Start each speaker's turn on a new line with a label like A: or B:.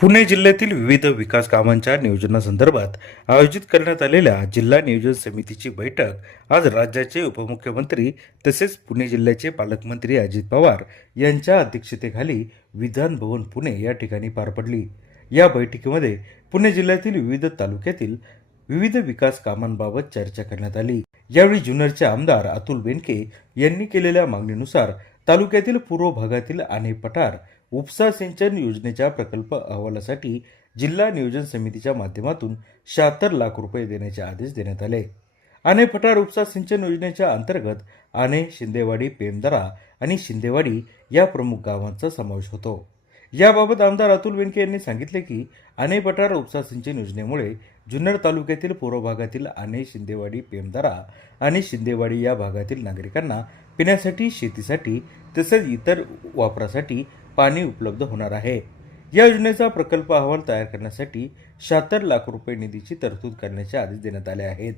A: पुणे जिल्ह्यातील विविध विकास कामांच्या नियोजनासंदर्भात आयोजित करण्यात आलेल्या जिल्हा नियोजन समितीची बैठक आज राज्याचे उपमुख्यमंत्री तसेच पुणे जिल्ह्याचे पालकमंत्री अजित पवार यांच्या अध्यक्षतेखाली विधान भवन पुणे या ठिकाणी पार पडली. या बैठकीमध्ये पुणे जिल्ह्यातील विविध तालुक्यातील विविध विकास कामांबाबत चर्चा करण्यात आली. यावेळी जुन्नरचे आमदार अतुल बेनके यांनी केलेल्या मागणीनुसार तालुक्यातील पूर्व भागातील आणे पठार उपसा सिंचन योजनेच्या प्रकल्प अहवालासाठी जिल्हा नियोजन समितीच्या माध्यमातून शहात्तर लाख रुपये देण्याचे आदेश देण्यात आले. आणे पठार उपसा सिंचन योजनेच्या अंतर्गत आणे शिंदेवाडी पेमदरा आणि शिंदेवाडी या प्रमुख गावांचा समावेश होतो. याबाबत आमदार अतुल विनके यांनी सांगितले की अने पठार उपसा सिंचन योजनेमुळे जुन्नर तालुक्यातील पूर्व भागातील आणे शिंदेवाडी पेमदारा आणि शिंदेवाडी या भागातील नागरिकांना पिण्यासाठी शेतीसाठी तसेच इतर वापरासाठी पाणी उपलब्ध होणार आहे. या योजनेचा प्रकल्प अहवाल तयार करण्यासाठी शहात्तर लाख रुपये निधीची तरतूद करण्याचे आदेश देण्यात आले आहेत.